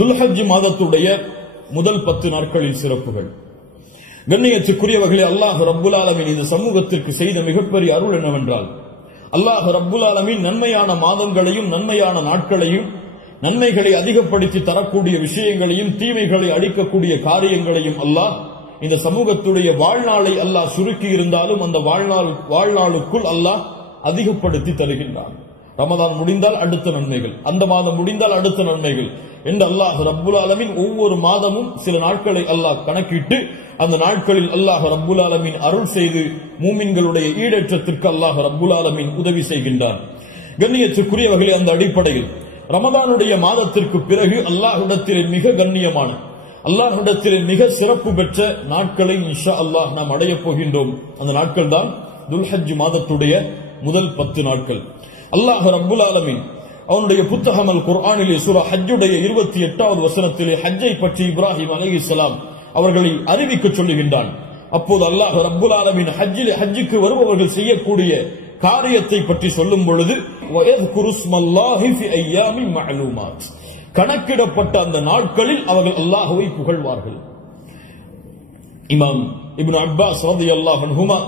துல்ஹஜ் மாதத்துடைய முதல் 10 நாட்களில் சிறப்புகள். கண்ணியத்துக்குரியவர்களே, அல்லாஹ் ரப்புல் ஆலமீன் இந்த சமூகத்திற்கு செய்த மிகப்பெரிய அருள் என்னவென்றால், அல்லாஹ் ரப்புல் ஆலமீன் நன்மையான மாதங்களையும் நன்மையான நாட்களையும் நன்மைகளை அதிகப்படுத்தி தரக்கூடிய விஷயங்களையும் தீமைகளை அழிக்கக்கூடிய காரியங்களையும் அல்லாஹ் இந்த சமூகத்துடைய வாழ்நாளை அல்லாஹ் சுருக்கி இருந்தாலும் அந்த வாழ்நாளுக்குள் அல்லாஹ் அதிகப்படுத்தி தருகின்றான். ரமதான் முடிந்தால் அடுத்த நன்மைகள், அந்த மாதம் முடிந்தால் அடுத்த நன்மைகள் என்று அல்லாஹ் ரப்புல் ஆலமீன் ஒவ்வொரு மாதமும் சில நாட்களை அல்லாஹ் கணக்கிட்டு அந்த நாட்களில் அல்லாஹ் ரப்புல் ஆலமீன் அருள் செய்து மூமின்களுடைய ஈடேற்றத்திற்கு அல்லாஹ் ரப்புல் ஆலமீன் உதவி செய்கின்றான். கண்ணியத்துக்குரியவர்களே, அந்த அடிப்படையில் ரமதானுடைய மாதத்திற்கு பிறகு அல்லாஹ்விடத்திலே மிக கண்ணியமான, அல்லாஹ்விடத்திலே மிக சிறப்பு பெற்ற நாட்களை இன்ஷா அல்லாஹ் நாம் அடையப் போகின்றோம். அந்த நாட்கள் தான் துல்ஹஜ் மாதத்துடைய முதல் 10 நாட்கள். அல்லாஹ் ரப்புல் ஆலமீன் அவனுடைய புத்தகம் அல் குர்ஆனிலே சூரா ஹஜ்ஜுடைய 28வது வசனத்திலே ஹஜ்ஜை பற்றி இப்ராஹிம் அலைஹிஸ்ஸலாம் அவர்களை அறிவிக்க சொல்லுகின்றான். அப்போது அல்லாஹ் ரப்புல் ஆலமீன் ஹஜ்ஜுக்கு வருபவர்கள் செய்யக்கூடிய காரியத்தை பற்றி சொல்லும் பொழுது கணக்கிடப்பட்ட அந்த நாட்களில் அவர்கள் அல்லாஹ்வை புகழ்வார்கள். இமாம் இப்னு அப்பாஸ் ரலியல்லாஹு அன்ஹுமா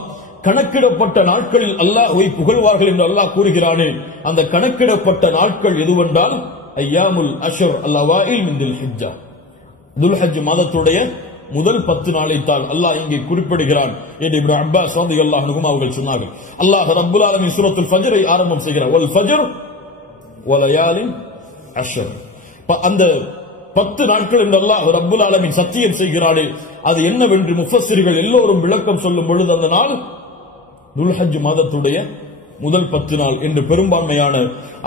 கணக்கிடப்பட்ட நாட்களில் அல்லாஹ்வை புகழ்வார்கள் என்று அல்லாஹ் கூறுகிறானே, அந்த கணக்கிடப்பட்ட நாட்கள் எதுவென்றால் ஐயாமுல் அஷ்ர் அல்-அவாயில் மின் துல்ஹிஜ்ஜா, துல்ஹஜ் மாதத்துடைய முதல் 10 நாளைத்தான் அல்லாஹ் இங்கே குறிப்பிடுகிறான் என்று இப்னு அப்பாஸ் ரலியல்லாஹு அன்ஹுமா அவர்கள் சொன்னார்கள். அல்லாஹ் ரப்புல் ஆலமீன் சூரத்துல் ஃபஜ்ரை ஆரம்பம் செய்கிறார், வல் ஃபஜ்ர் வலயாலின் அஷ்ர். அந்த 10 நாட்கள் என்று அல்லாஹ் ரப்புல் ஆலமீன் சத்தியம் செய்கிறானே, அது என்னவென்று முஃபஸ்ஸிர்கள் எல்லோரும் விளக்கம் சொல்லும் பொழுது அந்த நாள் துல்ஹஜ் மாதத்துடைய முதல் 10 நாள் என்று பெரும்பான்மையான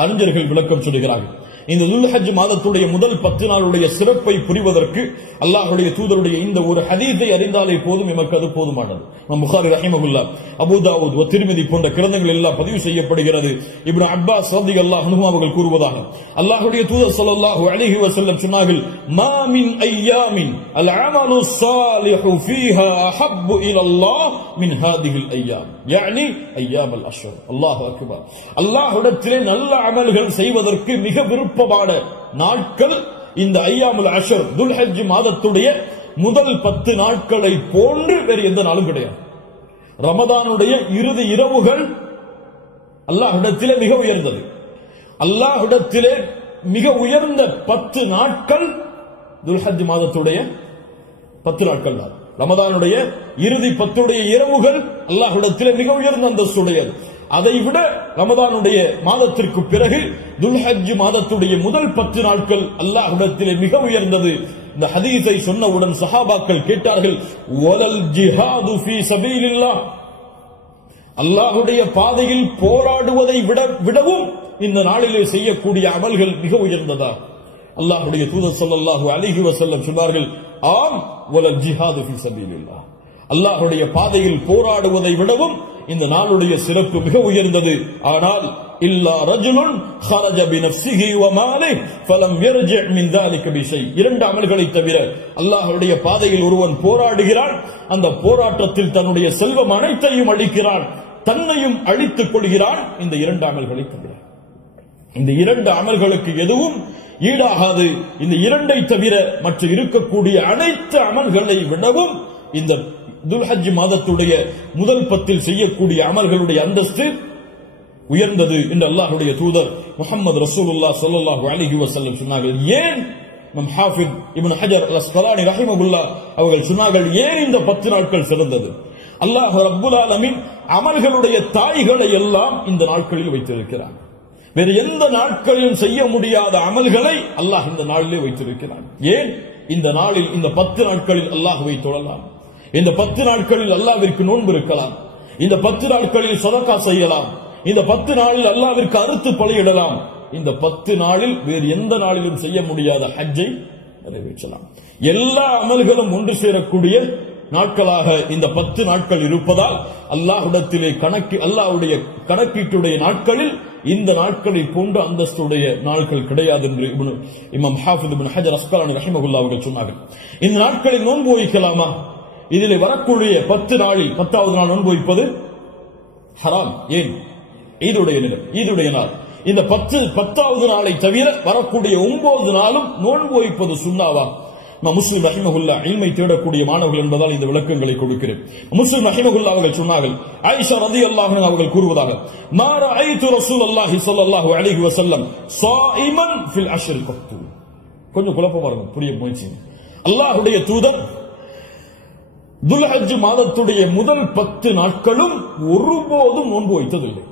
அறிஞர்கள் விளக்கம் சொல்கிறார்கள். இந்த துல்ஹஜ் மாதத்துடைய முதல் 10 நாளுடைய சிறப்பை புரிவதற்கு அல்லாஹ்வுடைய தூதருடைய இந்த ஒரு ஹதீஸை அறிந்தாலே போதும், எமக்கு அது போதுமானது. புகாரி ரஹிமஹுல்லாஹ், அபூ தாவூத், திர்மிதி போன்ற கிரந்தங்கள் எல்லாம் பதிவு செய்யப்படுகிறது. இப்னு அப்பாஸ் ரலியல்லாஹு அன்ஹு அவர்கள் கூறுவதாக, அல்லாஹ்வுடைய தூதர் ஸல்லல்லாஹு அலைஹி வஸல்லம் சொன்னார்கள், மா மின் அய்யாமின் அல் அமலு ஸாலிஹு ஃபீஹா அஹப்பு இலல்லாஹ் மின் ஹாதிஹில் அய்யாம், யானி அய்யாம் அல் அஷ்ர். அல்லாஹு அக்பர். அல்லாஹ்விடத்திலே நல்ல அமல்கள் செய்வதற்கு மிக விருப்பமான நாட்கள் இந்த ஐயாமுல் அஷ்ர், துல்ஹஜ் மாதத்துடைய முதல் 10 நாட்களை போன்று வேறு எந்த நாளும் கிடையாது. ரமதானுடைய இறுதி இரவுகள் அல்லாஹ்விடத்திலே மிக உயர்ந்தது. அல்லாஹ்விடத்திலே மிக உயர்ந்த 10 நாட்கள் துல்ஹஜ் மாதத்துடைய 10 நாட்கள் தான். ரமதானுடைய இறுதி 10 இரவுகள் அல்லாஹ்விடத்திலே மிக உயர்ந்த அந்தஸ்துடையது. அதைவிட ரமதானுடைய மாதத்திற்கு பிறகு துல்ஹஜ் மாதத்துடைய முதல் 10 நாட்கள் அல்லாஹ்விடத்திலே மிக உயர்ந்தது. இந்த ஹதீஸை சொன்னவுடன் சஹாபாக்கள் கேட்டார்கள், வலல் ஜிஹாது ஃபீ சபீலில்லாஹ், அல்லாஹ்வுடைய பாதையில் போராடுவதை விடவும் இந்த நாளிலே செய்யக்கூடிய அமல்கள் மிக உயர்ந்ததா? அல்லாஹ்வுடைய தூதர் ஸல்லல்லாஹு அலைஹி வஸல்லம் சொன்னார்கள், ஆம், வலல் ஜிஹாது ஃபீ சபீலில்லாஹ், அல்லாஹ்வுடைய பாதையில் போராடுவதை விடவும் இந்த நாளுடைய சிறப்பு மிக உயர்ந்தது. ஆனால் இல்லா ரஜுலுன் خرج بنفسه وماله فلم يرجع من ذلك بشيء, 2 அமல்களை தவிர அல்லாஹ்வுடைய பாதையில் ஒருவன் போராடுகிறான், அந்த போராட்டத்தில் தன்னுடைய செல்வம் அனைத்தையும் அளிக்கிறான், தன்னையும் அழித்துக் கொள்கிறான், இந்த 2 அமல்களை தவிர. இந்த 2 அமல்களுக்கு எதுவும் ஈடாகாது. இந்த 2ஐ தவிர மற்ற இருக்கக்கூடிய அனைத்து அமல்களை விடவும் இந்த துல்ஹஜ் மாதத்துடைய முதல் 10 செய்யக்கூடிய அமல்களுடைய அந்தஸ்து உயர்ந்தது என்று அல்லாஹ்வுடைய தூதர் முஹம்மது ரசூலுல்லாஹ் ஸல்லல்லாஹு அலைஹி வஸல்லம் சொன்னார்கள். ஏன் நம் ஹாஃபிஸ் இப்னு ஹஜர் அல் அஸ்கலானி ரஹிமஹுல்லாஹ் அவர்கள் சொன்னார்கள், ஏன் இந்த 10 நாட்கள் சிறந்தது? அல்லாஹ் ரப்புல் ஆலமீன் அமல்களுடைய தாய்களை எல்லாம் இந்த நாட்களில் வைத்திருக்கிறான். வேறு எந்த நாட்களிலும் செய்ய முடியாத அமல்களை அல்லாஹ் இந்த நாளிலே வைத்திருக்கிறான். ஏன்? இந்த நாளில், இந்த 10 நாட்களில் அல்லாஹ்வை தொழலாம், இந்த 10 நாட்களில் அல்லாஹ்விற்கு நோன்பு இருக்கலாம், இந்த 10 நாட்களில் சதகா செய்யலாம், இந்த 10 நாளில் அல்லாஹ்விற்கு அறுத்து பலியிடலாம், இந்த 10 நாளில் வேறு எந்த நாளிலும் செய்ய முடியாத ஹஜ்ஜை நிறைவேற்றலாம். எல்லா அமல்களும் ஒன்று சேரக்கூடிய நாட்களாக இந்த 10 நாட்கள் இருப்பதால் அல்லாஹ்விடத்திலே அல்லாஹ்வுடைய கணக்கீட்டுடைய நாட்களில் இந்த நாட்களை போன்ற அந்தஸ்துடைய நாட்கள் கிடையாது என்று இமாம் ஹாஃபிஸ் இப்னு ஹஜர் அஸ்கலானி ரஹிமஹுல்லாஹ் அவர்கள் சொன்னார்கள். இந்த நாட்களில் நோன்பு வைக்கலாமா? இதில் வரக்கூடிய 10 நாளில் 10வது நாள் நோன்பு வைப்பது ஹராம். ஏன்? ஈதுடைய நாள். இந்த 10வது நாளை தவிர வரக்கூடிய 9 நாளும் நோன்பு வைப்பது சுன்னாவா? முஸ்லிம் ரஹிமஹுல்லாஹ் இல்மை தேடக்கூடிய மாணவர்கள் என்பதால் இந்த விளக்கங்களை கொடுக்கிறேன். முஸ்லிம் ரஹிமஹுல்லாஹ் அவர்கள் சொன்னார்கள், ஆயிஷா ரலியல்லாஹு அன்ஹா அவர்கள் கூறுவதாக, மா ரஅய்து ரசூலல்லாஹி ஸல்லல்லாஹு அலைஹி வஸல்லம் ஸாயிமன் ஃபில் அஷ்ர் கத்து. கொஞ்சம் குழப்பமா இருக்கும், புரிய முயற்சி. அல்லாஹ்வுடைய தூதர் துல்ஹஜ் மாதத்துடைய முதல் 10 நாட்களும் ஒருபோதும் நோன்பு வைத்ததில்லை.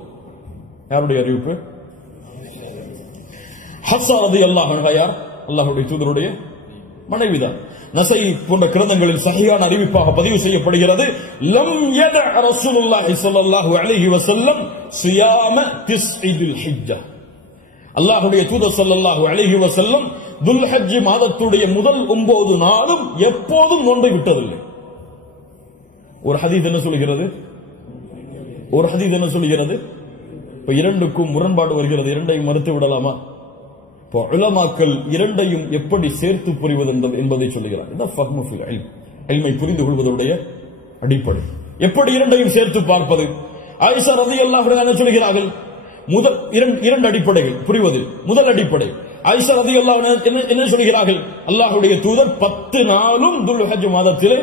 யாருடைய அறிவிப்பு? ஹஃப்ஸா ரலியல்லாஹு அன்ஹா யார்? அல்லாஹ்வுடைய தூதருடைய மனைவிதான். நஸை போன்ற கிரந்தங்களில் சஹீஹான அறிவிப்பாக பதிவு செய்யப்படுகிறது, லம் யத ரசூலுல்லாஹி ஸல்லல்லாஹு அலைஹி வஸல்லம் சியாம திஸ்இல் ஹிஜ்ஜா. அல்லாஹ்வுடைய தூதர் ஸல்லல்லாஹு அலைஹி வஸல்லம் துல்ஹஜ் மாதத்துடைய முதல் 9 நாளும் எப்போதும் நோன்பை விட்டதில்லை. ஒரு ஹதீஸ் என்ன சொல்கிறது? இப்ப இரண்டுக்கும் முரண்பாடு வருகிறது, இரண்டையும் மறுத்து விடலாமா? உலமாக்கள் இரண்டையும் எப்படி சேர்த்து புரிவது என்பதை சொல்லுகிறார். இல்மை புரிந்து கொள்வதுடைய அடிப்படை எப்படி இரண்டையும் சேர்த்து பார்ப்பது? ஆயிஷா ரலியல்லாஹு அன்ஹா சொல்கிறார்கள், முதல் இரண்டு அடிப்படைகள் புரிவது. முதல் அடிப்படை, ஆயிஷா ரலியல்லாஹு அன்ஹா என்ன சொல்கிறார்கள்? அல்லாஹ்வுடைய தூதர் 10 நாளும் துல்ஹஜ் மாதத்திலே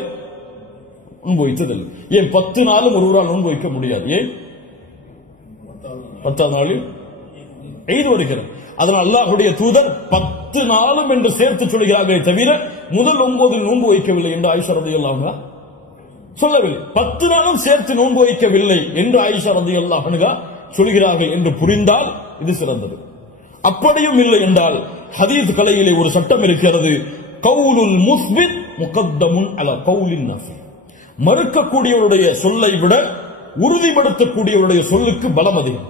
நோன்பு வைத்ததில்லை. ஏன் 10 நாளும் ஒருவரால் நோன்பு வைக்க முடியாது? ஏன்? 10ஆம் நாளில் ஈத் வருகிறது. அதனால் அல்லாஹ்வுடைய தூதர் 10 நாளும் என்று சேர்த்து சொல்கிறார்களே தவிர முதல் 9 நோன்பு வைக்கவில்லை என்று ஆயிஷா ரலியல்லாஹு அன்ஹா சொல்லவில்லை. 10 நாளும் சேர்த்து நோன்பு வைக்கவில்லை என்று ஆயிஷா ரலியல்லாஹு அன்ஹா சொல்கிறார்கள் என்று புரிந்தால் இது சிறந்தது. அப்படியும் இல்லை என்றால் ஹதீஸ் கலையிலே ஒரு சட்டம் இருக்கிறது, கவுலுல் முஸ்பித் முகத்தமுன் அலா கவுலின் நஃபி. மறுக்கக்கூடியவருடைய சொல்லை விட உறுதிப்படுத்தக்கூடியவருடைய சொல்லுக்கு பலம் அதிகம்.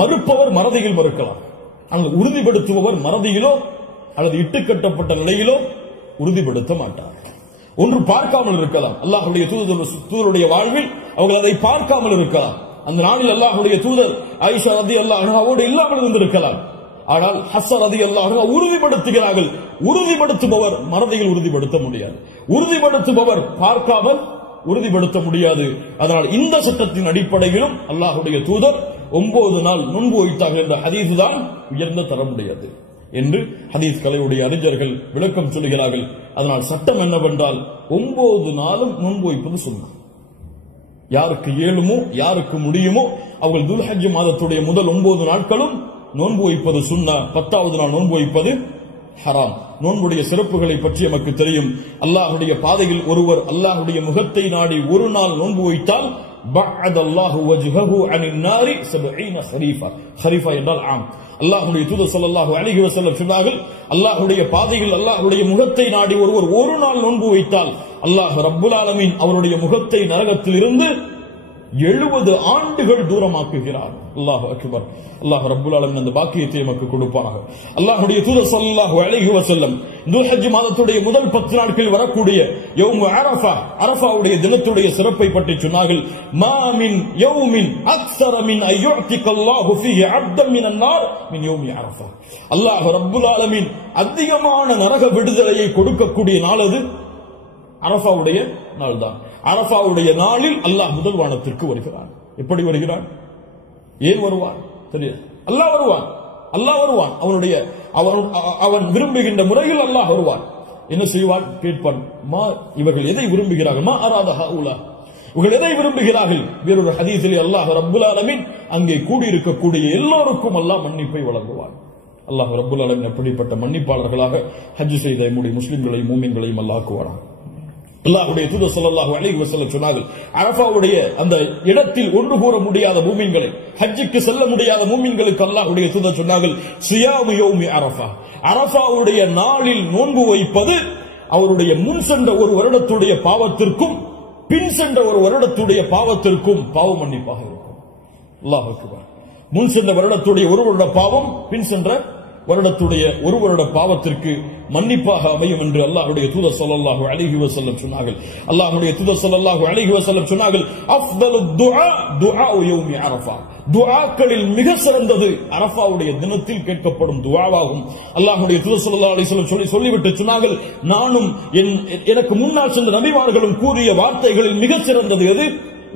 மறுப்பவர் மறதியில் மறுக்கலாம், ஆனால் உறுதிப்படுத்துபவர் மறதியிலோ அல்லது இட்டுக்கட்டப்பட்ட நிலையிலோ உறுதிப்படுத்த மாட்டார். ஒன்று பார்க்காமல் இருக்கலாம், அல்லாஹ்வுடைய தூதருடைய வாழ்வில் அவர்கள் அதை பார்க்காமல் இருக்கலாம். அந்த நாளில் அல்லாஹ்வுடைய தூதர் ஆயிஷா ரலியல்லாஹு அன்ஹாவோடு இல்லாமல் இருந்திருக்கலாம். ஆனால் ஹஃப்ஸா ரலியல்லாஹு அன்ஹா உறுதிப்படுத்துகிறார்கள். உறுதிப்படுத்துபவர் மறதியில் உறுதிப்படுத்த முடியாது, உறுதிப்படுத்துபவர் பார்க்காமல் உறுதிப்படுத்த முடியாது. அதனால் இந்த சட்டத்தின் அடிப்படையிலும் அல்லாஹ்வுடைய தூதர் 9 நாள் நோன்பு வைத்தார்கள் என்ற ஹதீஸ் தான் உயர்ந்த தரமுடையது என்று ஹதீஸ் கலையுடைய அறிஞர்கள் விளக்கம் சொல்கிறார்கள். அதனால் சட்டம் என்னவென்றால் 9 நாளும் நோன்பு வைப்பது சுன்னா. யாருக்கு இயலுமோ யாருக்கு முடியுமோ அவர்கள் துல்ஹஜ் மாதத்துடைய முதல் 9 நாட்களும் நோன்பு வைப்பது சுன்னா. 10வது நாள் நோன்பு வைப்பது ஹராம். நோன்புடைய சிறப்புகளை பற்றி நமக்கு தெரியும். அல்லாஹ்வுடைய பாதையில் ஒருவர் அல்லாஹ்வுடைய முகத்தை நாடி ஒரு நாள் நோன்பு வைத்தால் பஅதல்லாஹு வஜ்ஹஹு அனின் நாரி 70 ஹரீஃபா. ஹரீஃபா என்றால் ஆம். அல்லாஹ்வுடைய தூதர் ஸல்லல்லாஹு அலைஹி வஸல்லம் சொன்னார்கள், அல்லாஹ்வுடைய பாதையில் அல்லாஹ்வுடைய முகத்தை நாடி ஒருவர் ஒரு நாள் நோன்பு வைத்தால் அல்லாஹ் ரப்புல் ஆலமீன் அவருடைய முகத்தை நரகத்தில் இருந்து 70 ஆண்டுகள் தூரமாக்குகிறார். அல்லாஹு அக்பர். அல்லாஹ் ரப்புல் ஆலமீன் அந்த பாக்கியத்தை நமக்கு கொடுப்பானாக. அல்லாஹ்வுடைய தூதர் ஸல்லல்லாஹு அலைஹி வஸல்லம் துல்ஹஜ் மாதத்துடைய முதல் 10 நாட்களில் வரக்கூடிய யௌம் அரஃபா, அரஃபாவுடைய தினத்துடைய சிறப்பை பற்றி சொன்னார்கள். மா மின் யௌமின் அக்ஸர மின் அய்யுஅதிகல்லாஹு ஃபீஹி அப்தன் மினன் நார் மின் யௌமி அரஃபா. அல்லாஹ் ரப்புல் ஆலமீன் அதிகமான நரக விடுதலையை கொடுக்கக்கூடிய நாள் அது அரஃபாவுடைய நாள் தான். அரஃபாவுடைய நாளில் அல்லாஹ் முதல் வானத்திற்கு வருகிறான். எப்படி வருகிறான்? ஏன் வருவான் தெரியாது. அல்லாஹ் வருவான், அல்லாஹ் வருவான். அவன் விரும்புகின்ற முறையில் அல்லாஹ் வருவான். என்ன செய்வான்? கேட்பான், மா இவர்கள் எதை விரும்புகிறார்கள்? மா அராத ஹவுலா, இவர்கள் எதை விரும்புகிறார்கள்? வேறொரு ஹதீஸிலே அல்லாஹ் ரப்புல் ஆலமீன் அங்கே கூடியிருக்கக்கூடிய எல்லோருக்கும் அல்லாஹ் மன்னிப்பை வழங்குவான். அல்லாஹ் ரப்புல் ஆலமீன் அப்படிப்பட்ட மன்னிப்பாளர்களாக ஹஜ் செய்த நம்முடைய முஸ்லிம்களையும் மூமின்களையும் அல்லாஹ் ஆக்குவானாக. அல்லாஹ்வுடைய தூதர் ஸல்லல்லாஹு அலைஹி வஸல்லம் சொன்னார்கள், அரஃபாவுடைய அந்த இடத்தில் ஒன்று கூற முடியாத மூமின்களை, ஹஜ்ஜுக்கு செல்ல முடியாத மூமின்களுக்கு அல்லாஹ்வுடைய தூதர் சொன்னார்கள், சியாமு யௌமி அரஃபா. அரஃபாவுடைய நாளில் நோன்பு வைப்பது அவருடைய முன் சென்ற ஒரு வருடத்துடைய பாவத்திற்கும் பின் சென்ற ஒரு வருடத்துடைய பாவத்திற்கும் பாவ மன்னிப்பாக இருக்கும். அல்லாஹ் அக்பர். முன் சென்ற வருடத்துடைய ஒரு வருட பாவம் பின் சென்ற வருடத்துடைய ஒரு வருட பாவத்திற்கு மன்னிப்பாக அமையும் என்று அல்லாஹ்வுடைய தூதர் ஸல்லல்லாஹு அலைஹி வஸல்லம் சொன்னார்கள். அல்லாஹ்வுடைய தூதர் ஸல்லல்லாஹு அலைஹி வஸல்லம் சொன்னார்கள், அஃதலுத் துஆ துஆஉ யௌமி அரஃபா. துஆக்களில் மிக சிறந்தது அரஃபாவுடைய தினத்தில் கேட்கப்படும் துஆவாகும். அல்லாஹ்வுடைய தூதர் ஸல்லல்லாஹு அலைஹி வஸல்லம் சொல்லிவிட்டு சொன்னார்கள், நானும் எனக்கு முன்னால் சென்ற நபிமார்களும் கூறிய வார்த்தைகளில் மிக சிறந்தது எது?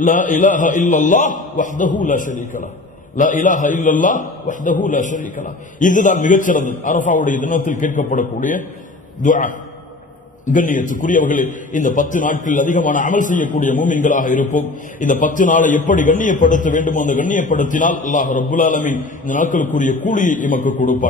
லா இலாஹா இல்லல்லாஹ் வஹ்தஹு லா ஷரீக லஹ். லா இலாஹ இல்லல்லாஹ் வஹ்தஹு லா ஷரீக லஹ். இதுதான் மிகச்சிறந்தது. அரஃபாவுடைய தினத்தில் கேட்கப்படக்கூடிய துஆ. கண்ணியத்துக்குரியவர்களே, இந்த 10 நாட்களில் அதிகமான அமல் செய்யக்கூடிய மூமின்களாக இருப்போம். இந்த 10 நாளை எப்படி கண்ணியப்படுத்த வேண்டுமோ அந்த கண்ணியப்படுத்தினால் அல்லாஹ் ரப்புல் ஆலமீன் இந்த நாட்களுக்குரிய கூலியை எமக்கு கொடுப்பார்.